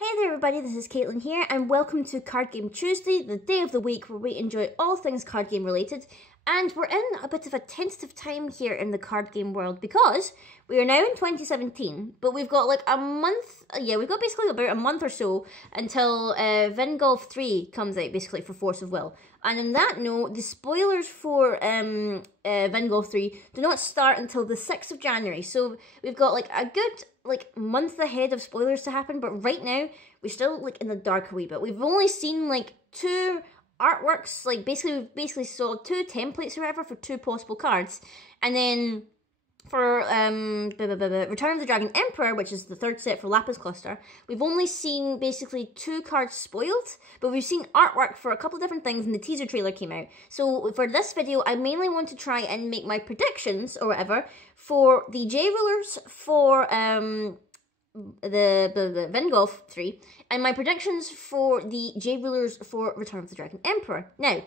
Hey there everybody, this is Caitlin here and welcome to Card Game Tuesday, the day of the week where we enjoy all things card game related. And we're in a bit of a tentative time here in the card game world because we are now in 2017, but we've got like a month, we've got basically about a month or so until Vingolf 3 comes out basically for Force of Will. And on that note, the spoilers for Vingolf 3 do not start until the 6th of January, so we've got like a good month ahead of spoilers to happen, but right now we're still like in the dark a wee bit. We've only seen like 2 artworks, like we basically saw 2 templates or whatever for 2 possible cards, and then for Return of the Dragon Emperor, which is the 3rd set for Lapis Cluster, we've only seen basically 2 cards spoiled, but we've seen artwork for a couple of different things and the teaser trailer came out. So for this video, I mainly want to try and make my predictions or whatever for the J-Rulers for the Vingolf 3, and my predictions for the J-Rulers for Return of the Dragon Emperor. Now,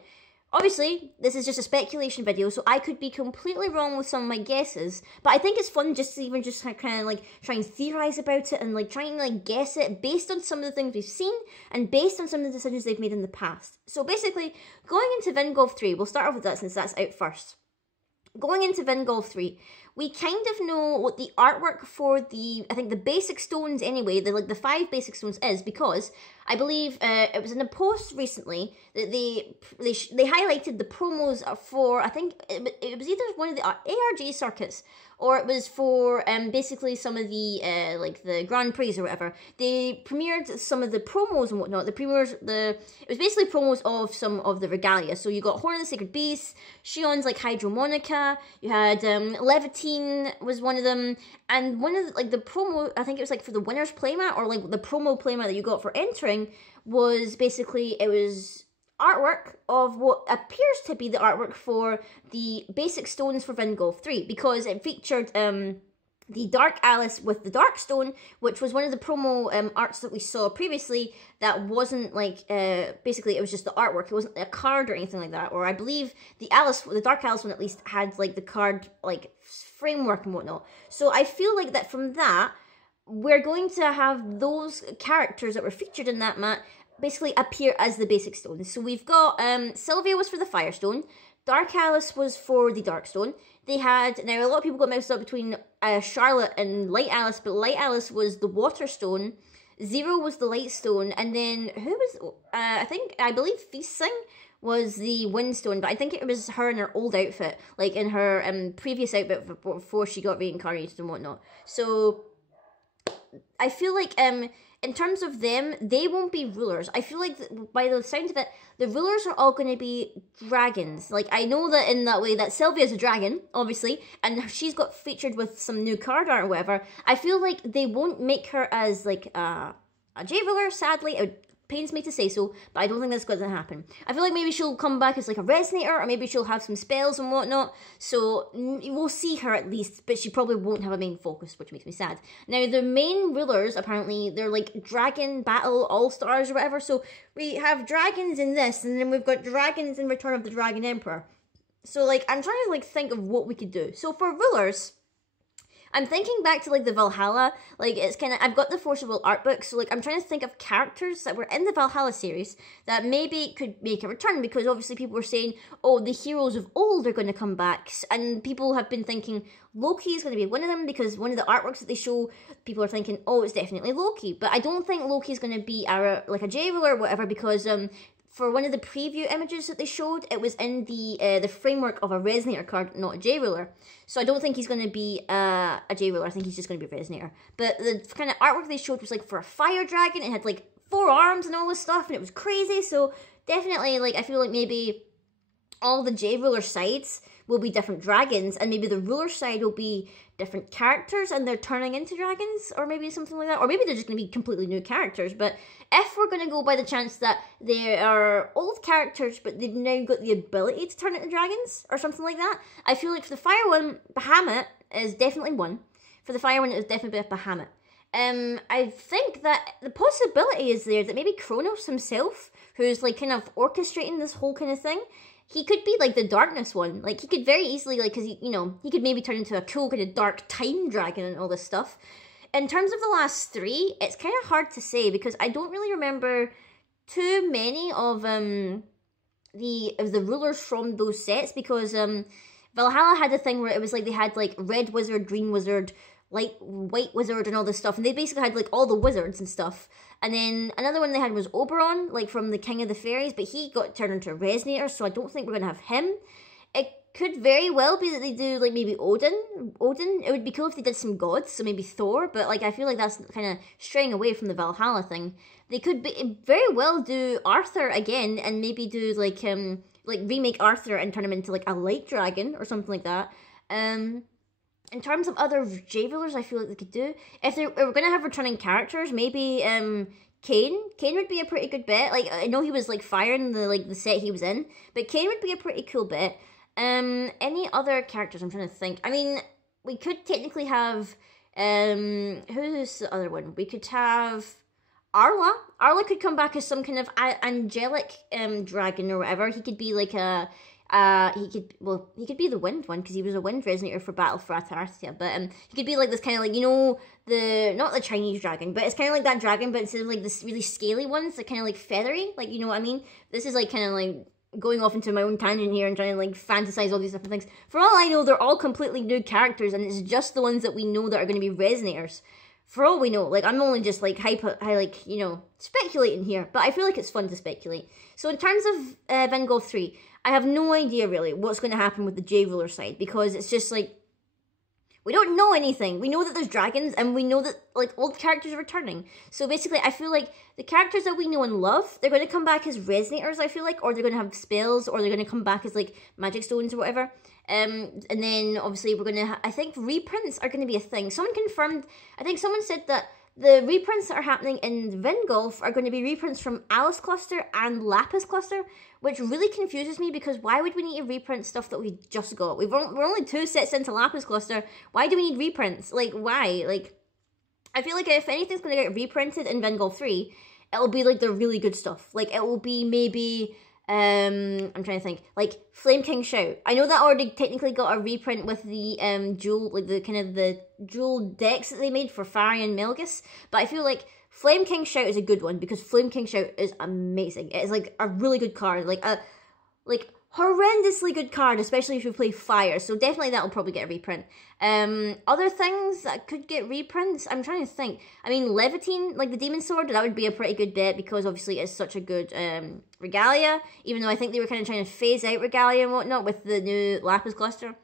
obviously, this is just a speculation video, so I could be completely wrong with some of my guesses, but I think it's fun just to even just kind of like try and theorize about it and like try and like guess it based on some of the things we've seen and based on some of the decisions they've made in the past. So basically, going into Vingolf 3, we'll start off with that since that's out first. Going into Vingolf 3, we kind of know what the artwork for I think the basic stones anyway, the 5 basic stones is, because I believe it was in a post recently that they highlighted the promos for, I think it was either one of the ARG circuits or it was for basically some of the like the Grand Prix or whatever. They premiered some of the promos and whatnot. It was basically promos of some of the regalia. So you got Horn of the Sacred Beast, Shion's like Hydromonica, you had Levitine was one of them, and one of the promo, I think it was like for the winner's playmat or like the promo playmat that you got for entering was basically, it was artwork of what appears to be the artwork for the basic stones for Vingolf 3, because it featured the Dark Alice with the Dark Stone, which was one of the promo arts that we saw previously that wasn't like, basically it was just the artwork, it wasn't a card or anything like that, or I believe the Dark Alice one at least had like the card like framework and whatnot. So I feel like that from that, we're going to have those characters that were featured in that mat basically appear as the basic stones. So we've got, Sylvia was for the Firestone, Dark Alice was for the Darkstone. They had, now a lot of people got mixed up between Charlotte and Light Alice, but Light Alice was the Waterstone, Zero was the Lightstone, and then who was, I believe Feasting was the Windstone, but I think it was her in her old outfit, like in her previous outfit before she got reincarnated and whatnot. So I feel like in terms of them, they won't be rulers. I feel like by the sound of it, the rulers are all going to be dragons. Like, I know that in that way that Sylvia's a dragon, obviously, and she's got featured with some new card art or whatever. I feel like they won't make her as like a J-ruler, sadly. It pains me to say so, but I don't think that's going to happen. I feel like maybe she'll come back as like a resonator, or maybe she'll have some spells and whatnot, so we'll see her at least, but she probably won't have a main focus, which makes me sad. Now, the main rulers, apparently, they're like Dragon Battle All-Stars or whatever, so we have dragons in this, and then we've got dragons in Return of the Dragon Emperor. So, like, I'm trying to, like, think of what we could do. So, for rulers, I'm thinking back to, like, the Valhalla, like, it's kind of, I've got the Force of Will art book, so, like, I'm trying to think of characters that were in the Valhalla series that maybe could make a return, because obviously people were saying, oh, the heroes of old are going to come back, and people have been thinking Loki is going to be one of them, because one of the artworks that they show, people are thinking, oh, it's definitely Loki, but I don't think Loki is going to be like a J-ruler or whatever, because, for one of the preview images that they showed, it was in the framework of a Resonator card, not a J-ruler. So I don't think he's going to be a J-ruler. I think he's just going to be a Resonator. But the kind of artwork they showed was like for a fire dragon. It had like 4 arms and all this stuff, and it was crazy. So definitely, like, I feel like maybe all the J-ruler sides will be different dragons, and maybe the ruler side will be different characters and they're turning into dragons, or maybe something like that, or maybe they're just going to be completely new characters. But if we're going to go by the chance that they are old characters but they've now got the ability to turn into dragons or something like that, I feel like for the fire one, Bahamut is definitely one. For the fire one, it was definitely Bahamut. I think that the possibility is there that maybe Kronos himself, who's like kind of orchestrating this whole kind of thing, he could be like the darkness one. Like, he could very easily, like, because he could maybe turn into a cool kind of dark time dragon and all this stuff. in terms of the last three, it's kind of hard to say because I don't really remember too many of the rulers from those sets, because Valhalla had a thing where it was like they had like red wizard, green wizard, like white wizard, and all this stuff, and they basically had like all the wizards and stuff. And then another one they had was Oberon, like from the King of the Fairies, but he got turned into a resonator, so I don't think we're gonna have him. It could very well be that they do like maybe Odin. It would be cool if they did some gods, so maybe Thor, but like I feel like that's kind of straying away from the Valhalla thing. They could very well do Arthur again, and maybe do like remake Arthur and turn him into like a light dragon or something like that. In terms of other J-rulers, I feel like they could do, if they were going to have returning characters, maybe Kane would be a pretty good bet. Like, I know he was like fire in the set he was in, but Kane would be a pretty cool bet. Any other characters? I'm trying to think. I mean, we could technically have who's the other one? We could have Arla. Arla could come back as some kind of angelic dragon or whatever. He could be like a he could be the wind one, because he was a wind resonator for Battle for Atarthia, but he could be like this kind of like, you know, not the Chinese dragon, but it's kind of like that dragon, but instead of like this really scaly ones, they're kind of like feathery, like, you know what I mean? This is like kind of like going off into my own tangent here and trying to like fantasize all these different things. For all I know, they're all completely new characters, and it's just the ones that we know that are going to be resonators. For all we know, like, I'm only just like you know, speculating here, but I feel like it's fun to speculate. So in terms of Vingolf 3, I have no idea really what's going to happen with the J-ruler side, because it's just like, we don't know anything. We know that there's dragons, and we know that like old characters are returning. So basically, I feel like the characters that we know and love, they're going to come back as resonators, I feel like, or they're going to have spells, or they're going to come back as like magic stones or whatever. And then obviously we're going to, I think reprints are going to be a thing. Someone confirmed, I think someone said that the reprints that are happening in Vingolf are going to be reprints from Alice Cluster and Lapis Cluster, which really confuses me, because why would we need to reprint stuff that we just got? We're only 2 sets into Lapis Cluster. Why do we need reprints? Like, why? Like, I feel like if anything's going to get reprinted in Vingolf 3, it'll be like the really good stuff. Like, it will be maybe, I'm trying to think, like Flame King Shout. I know that already technically got a reprint with the jewel, like the kind of the jewel decks that they made for Fari and Melgus, but I feel like Flame King Shout is a good one, because Flame King Shout is amazing. It is like a really good card, like a horrendously good card, especially if you play fire. So definitely that'll probably get a reprint. Other things that could get reprints, I'm trying to think. I mean, Levitine, like the Demon Sword, that would be a pretty good bet, because obviously it's such a good Regalia, even though I think they were kind of trying to phase out Regalia and whatnot with the new Lapis Cluster.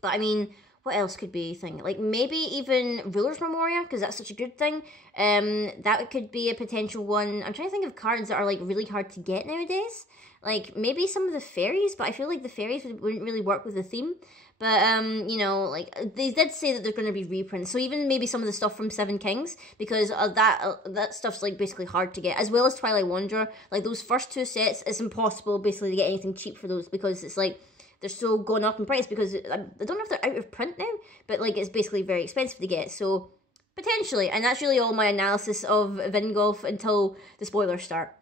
But I mean, what else could be a thing? Like, maybe even Ruler's Memoria, because that's such a good thing. That could be a potential one. I'm trying to think of cards that are, like, really hard to get nowadays. Like, maybe some of the fairies, but I feel like the fairies wouldn't really work with the theme. But, you know, like, they did say that there's going to be reprints. So even maybe some of the stuff from Seven Kings, because that stuff's, like, basically hard to get. As well as Twilight Wanderer. Like, those first 2 sets, it's impossible, basically, to get anything cheap for those, because it's, like, they're so gone up in price, because I don't know if they're out of print now, but like it's basically very expensive to get, so potentially. And that's really all my analysis of Vingolf until the spoilers start.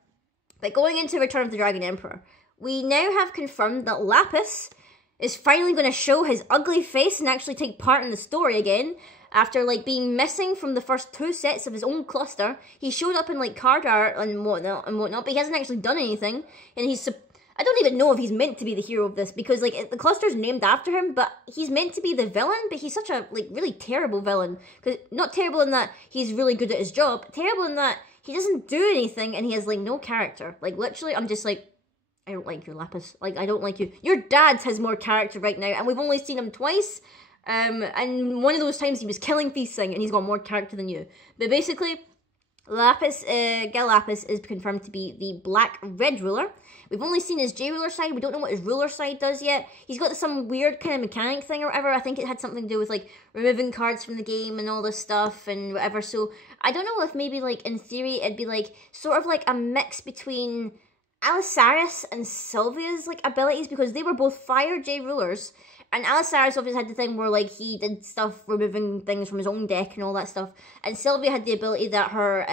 But going into Return of the Dragon Emperor, we now have confirmed that Lapis is finally going to show his ugly face and actually take part in the story again. After like being missing from the first 2 sets of his own cluster, he showed up in like card art and whatnot, but he hasn't actually done anything, and I don't even know if he's meant to be the hero of this, because like the cluster's named after him, but he's meant to be the villain, but he's such a like really terrible villain. Because not terrible in that he's really good at his job, terrible in that he doesn't do anything and he has like no character. Like literally, I'm just like, I don't like you, Lapis. Like, I don't like you. Your dad has more character right now, and we've only seen him twice. And one of those times he was killing Feasting, and he's got more character than you. But basically, Lapis, Gil Lapis is confirmed to be the black-red ruler. We've only seen his J-ruler side. We don't know what his ruler side does yet. He's got some weird kind of mechanic thing or whatever. I think it had something to do with, like, removing cards from the game and all this stuff and whatever. So, I don't know if maybe, like, in theory, it'd be, like, sort of like a mix between Alisaris and Sylvia's, like, abilities, because they were both fire J-rulers. And Alisaris obviously had the thing where, like, he did stuff removing things from his own deck and all that stuff. And Sylvia had the ability that her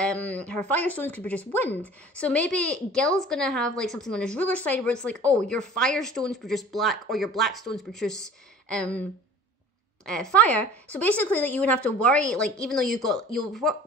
Firestones could produce wind. So maybe Gil's gonna have, like, something on his ruler side where it's like, oh, your Firestones produce black, or your Blackstones produce, fire. So basically, like, you wouldn't have to worry, like, even though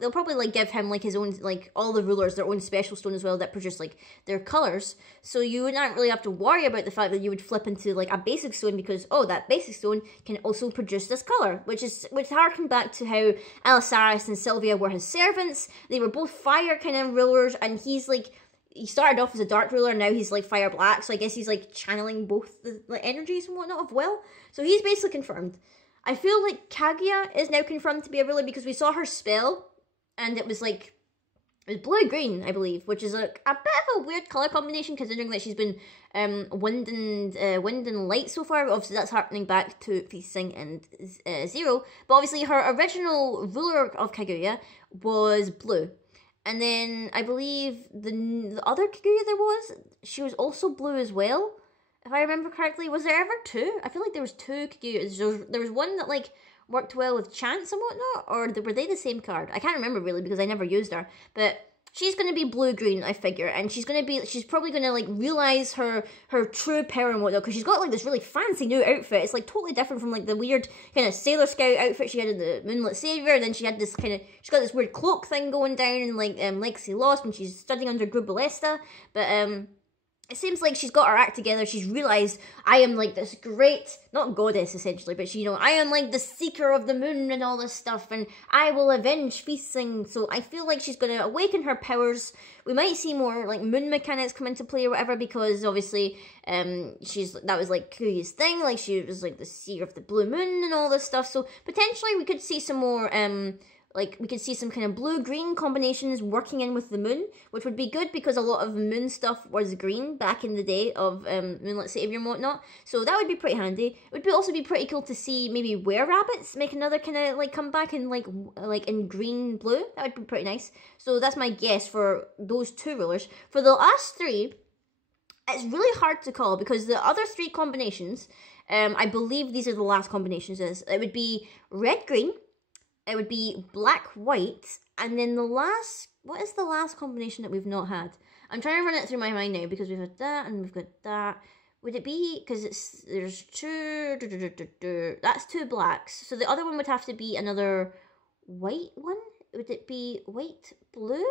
they'll probably, like, give him, like, his own, like, all the rulers, their own special stone as well that produce, like, their colors. So you would not really have to worry about the fact that you would flip into, like, a basic stone because, oh, that basic stone can also produce this color, which harken back to how Alisaris and Sylvia were his servants. They were both fire kind of rulers, and he's, like, he started off as a dark ruler, and now he's, like, fire black, so I guess he's, like, channeling both the, like, energies and whatnot of Will. So he's basically confirmed. I feel like Kaguya is now confirmed to be a ruler because we saw her spell, and it was, like, it was blue-green, I believe, which is, like, a bit of a weird colour combination considering that she's been wind and light so far. Obviously, that's harkening back to Feasting and Zero, but obviously her original ruler of Kaguya was blue. And then I believe the other Kaguya there was, she was also blue as well, if I remember correctly. Was there ever two? I feel like there was two Kaguyas. There was one that, like, worked well with Chance and whatnot, or were they the same card? I can't remember really because I never used her. But she's going to be blue-green, I figure, and she's probably going to, like, realize her true power and whatnot, because she's got, like, this really fancy new outfit. It's, like, totally different from, like, the weird kind of Sailor Scout outfit she had in the Moonlit Savior, and then she had this kind of, she's got this weird cloak thing going down in, like, Legacy Lost when she's studying under Grubalesta, but, it seems like she's got her act together. She's realised, I am, like, this great, not goddess, essentially, but she, you know, I am, like, the seeker of the moon and all this stuff, and I will avenge Feasting. So I feel like she's going to awaken her powers. We might see more, like, moon mechanics come into play or whatever, because, obviously, that was, like, Kuya's thing. Like, she was, like, the seer of the blue moon and all this stuff. So potentially we could see some more, like, we could see some kind of blue-green combinations working in with the moon, which would be good because a lot of moon stuff was green back in the day of Moonlit Savior and whatnot. So that would be pretty handy. It would also be pretty cool to see maybe Were-Rabbits make another kind of, like, comeback in, like in green-blue. That would be pretty nice. So that's my guess for those two rulers. For the last three, it's really hard to call because the other three combinations, I believe these are the last combinations. It would be red-green, it would be black-white, and then the last... What is the last combination that we've not had? I'm trying to run it through my mind now, because we've had that, and we've got that. Would it be... Because there's two... That's two blacks. So the other one would have to be another white one? Would it be white-blue?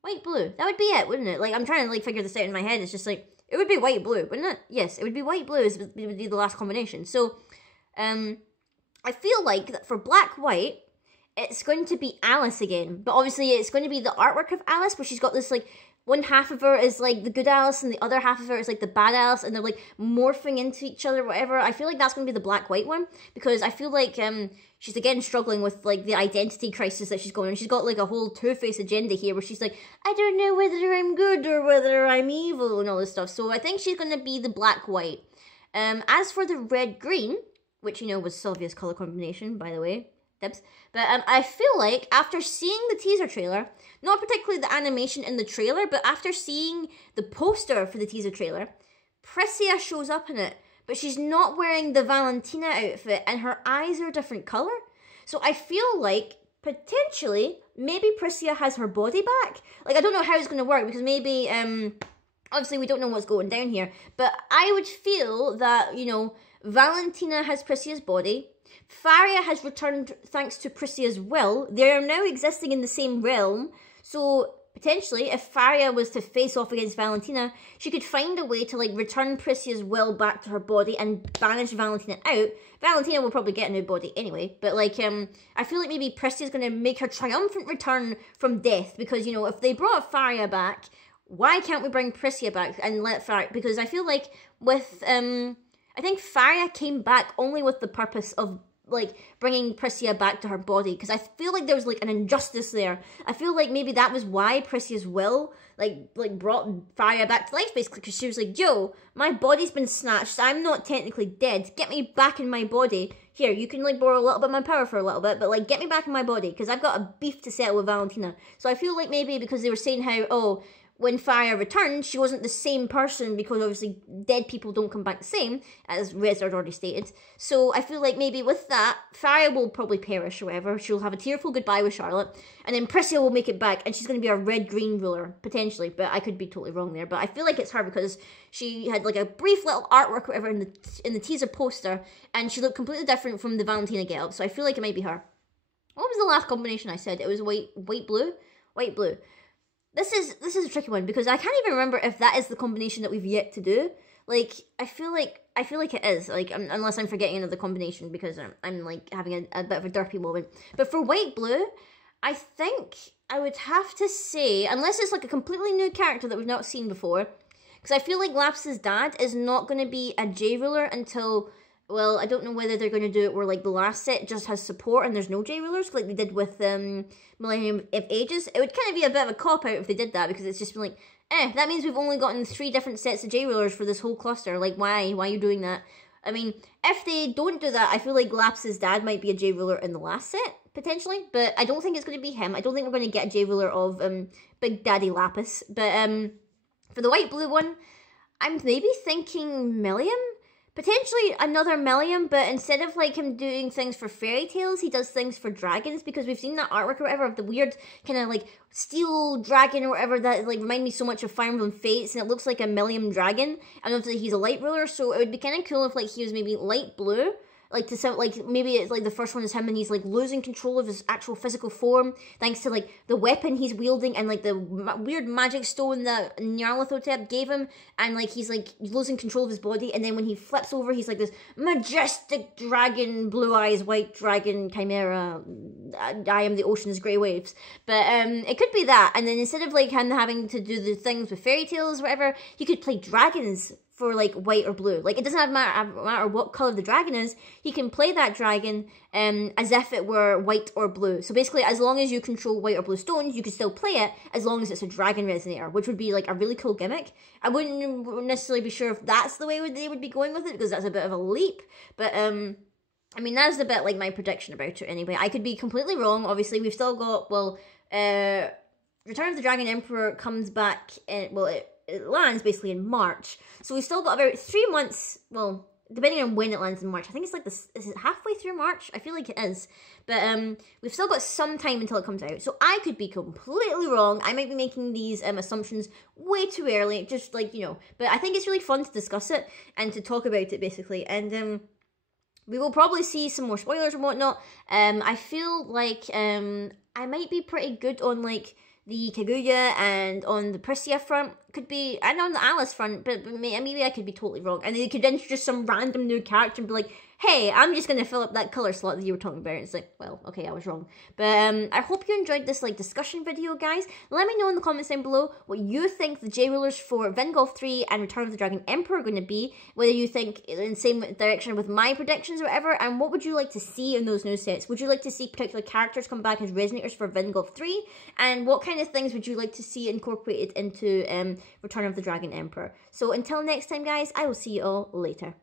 White-blue. That would be it, wouldn't it? Like, I'm trying to, like, figure this out in my head. It's just, like... It would be white-blue, wouldn't it? Yes, it would be white-blue. It would be the last combination. So, I feel like that for black-white, it's going to be Alice again. But obviously, it's going to be the artwork of Alice, where she's got this, like, one half of her is, like, the good Alice, and the other half of her is, like, the bad Alice, and they're, like, morphing into each other, whatever. I feel like that's going to be the black-white one, because I feel like, she's, again, struggling with, like, the identity crisis that she's going on. She's got, like, a whole Two-Face agenda here, where she's like, I don't know whether I'm good or whether I'm evil, and all this stuff. So I think she's going to be the black-white. As for the red-green, which, you know, was Sylvia's colour combination, by the way, dibs. But I feel like, after seeing the teaser trailer, not particularly the animation in the trailer, but after seeing the poster for the teaser trailer, Priscilla shows up in it, but she's not wearing the Valentina outfit, and her eyes are a different colour. So I feel like, potentially, maybe Priscilla has her body back. Like, I don't know how it's going to work, because maybe, obviously we don't know what's going down here, but I would feel that, you know, Valentina has Priscilla's body. Faria has returned thanks to Priscilla's will. They are now existing in the same realm. So, potentially, if Faria was to face off against Valentina, she could find a way to, like, return Priscilla's will back to her body and banish Valentina out. Valentina will probably get a new body anyway. But, like, I feel like maybe Priscilla's going to make her triumphant return from death. Because, you know, if they brought Faria back, why can't we bring Priscilla back and let Faria... Because I feel like with... I think Faria came back only with the purpose of, like, bringing Priscilla back to her body, because I feel like there was, like, an injustice there. I feel like maybe that was why Priscilla's will, like brought Faria back to life, basically, because she was like, yo, my body's been snatched, I'm not technically dead, get me back in my body. Here, you can, like, borrow a little bit of my power for a little bit, but, like, get me back in my body, because I've got a beef to settle with Valentina. So I feel like maybe because they were saying how, oh, when Fire returned, she wasn't the same person because obviously dead people don't come back the same, as Rezard already stated. So I feel like maybe with that, Fire will probably perish or whatever. She'll have a tearful goodbye with Charlotte, and then Priscilla will make it back, and she's going to be a red-green ruler, potentially, but I could be totally wrong there. But I feel like it's her because she had like a brief little artwork or whatever in the teaser poster, and she looked completely different from the Valentina get-up, so I feel like it might be her. What was the last combination I said? It was white-blue? White-blue. This is a tricky one because I can't even remember if that is the combination that we've yet to do. Like, I feel like it is. Like, unless I'm forgetting another combination because I'm like having a bit of a derpy moment. But for white blue, I think I would have to say, unless it's like a completely new character that we've not seen before, because I feel like Laps's dad is not going to be a J ruler until. Well, I don't know whether they're going to do it where, like, the last set just has support and there's no J-Rulers, like they did with Millennium of Ages. It would kind of be a bit of a cop-out if they did that, because it's just been like, that means we've only gotten 3 different sets of J-Rulers for this whole cluster. Like, why? Why are you doing that? I mean, if they don't do that, I feel like Laps's dad might be a J-Ruler in the last set, potentially. But I don't think it's going to be him. I don't think we're going to get a J-Ruler of Big Daddy Lapis. But for the white-blue one, I'm maybe thinking Millium? Potentially another Millium, but instead of like him doing things for fairy tales, he does things for dragons, because we've seen that artwork or whatever of the weird kind of like steel dragon or whatever that like remind me so much of Fire Emblem Fates, and it looks like a Millium dragon, and obviously he's a light ruler, so it would be kind of cool if like he was maybe light blue. Like, to sound like, maybe it's like the first one is him and he's like losing control of his actual physical form thanks to like the weapon he's wielding and like the weird magic stone that Nyarlathotep gave him, and like he's like losing control of his body, and then when he flips over he's like this majestic dragon, blue eyes, white dragon chimera, I am the ocean's grey waves. But it could be that, and then instead of like him having to do the things with fairy tales or whatever, he could play dragons for like white or blue. Like, it doesn't matter what color the dragon is, he can play that dragon as if it were white or blue. So basically, as long as you control white or blue stones, you can still play it as long as it's a dragon resonator, which would be like a really cool gimmick. I wouldn't necessarily be sure if that's the way they would be going with it, because that's a bit of a leap. But I mean, that's a bit like my prediction about it anyway. I could be completely wrong. Obviously, we've still got, well, Return of the Dragon Emperor comes back in, well, it lands basically in March. So we've still got about 3 months, well, depending on when it lands in March. I think it's like this, is it halfway through March? I feel like it is. But we've still got some time until it comes out. So I could be completely wrong. I might be making these assumptions way too early, just like, you know. But I think it's really fun to discuss it and to talk about it, basically. And we will probably see some more spoilers and whatnot. I feel like I might be pretty good on, like, the Kaguya and on the Priscilla front, could be, and on the Alice front, but maybe I could be totally wrong. And they could introduce some random new character and be like, hey, I'm just going to fill up that colour slot that you were talking about. And it's like, well, okay, I was wrong. But I hope you enjoyed this like discussion video, guys. Let me know in the comments down below what you think the J-Rulers for Vingolf 3 and Return of the Dragon Emperor are going to be. Whether you think in the same direction with my predictions or whatever. And what would you like to see in those new sets? Would you like to see particular characters come back as resonators for Vingolf 3? And what kind of things would you like to see incorporated into Return of the Dragon Emperor? So until next time, guys, I will see you all later.